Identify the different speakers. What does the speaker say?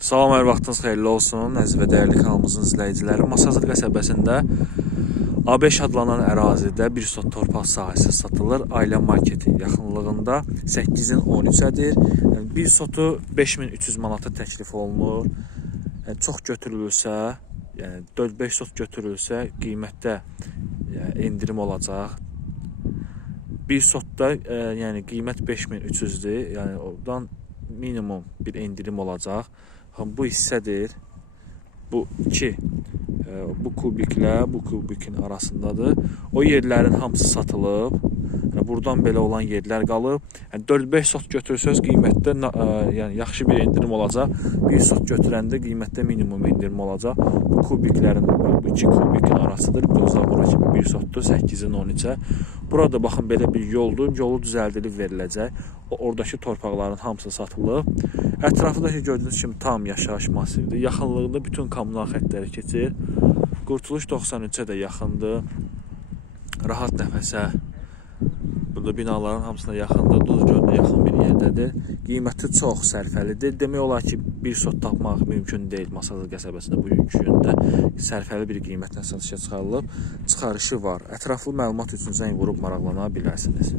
Speaker 1: Salam, hər vaxtınız xeyirli olsun. Əziz və dəyərli kanalımızın izləyiciləri. Masazır qəsəbəsində A5 adlanan ərazidə bir sot torpaq sahəsi satılır. Ailə marketi yaxınlığında 8-in 13-ədir. Yəni, Bir sotu 5300 manata təklif olunur. Yəni, çox götürülürsə, yəni 4-5 sot götürülsə qiymətdə yəni, endirim olacaq. Bir sotda e, yəni qiymət 5300-dür. Yəni oradan minimum bir endirim olacaq. Bu hissədir. Bu 2 e, bu kubiklə bu kubikin arasındadır. O yerlərin hamısı satılıb. Yəni buradan belə olan yerlər qalıb. Yəni 4-5 sot götürsəz qiymətdə e, yəni yaxşı bir endirim olacaq. Bir sot götürəndə qiymətdə minimum endirim olacaq. Bu kubiklərin bu 2 kubikin arasıdır. Uzaq bura kimi bir sotdur 8-in 13-ə. Burada baxın belə bir yoldur. Yolu düzəldilib veriləcək. Oradakı torpaqların hamısı satılıb. Ətrafındakı gördüyünüz kimi tam yaşayış massivdir. Yaxınlığında bütün kommunal xəttləri keçir. Qurtuluş 93-ə də yaxındır. Rahat nəfəsə. Burada binaların hamısına yaxındır. Duz gölünə yaxın bir yerdədir. Qiyməti çox sərfəlidir. Demək olar ki, bir sot tapmaq mümkün deyil Masazır qəsəbəsində bugünkü gündə. Sərfəli bir qiymətlə satışa çıxarılıb. Çıxarışı var. Ətraflı məlumat üçün zəng vurub maraqlana bilərsiniz.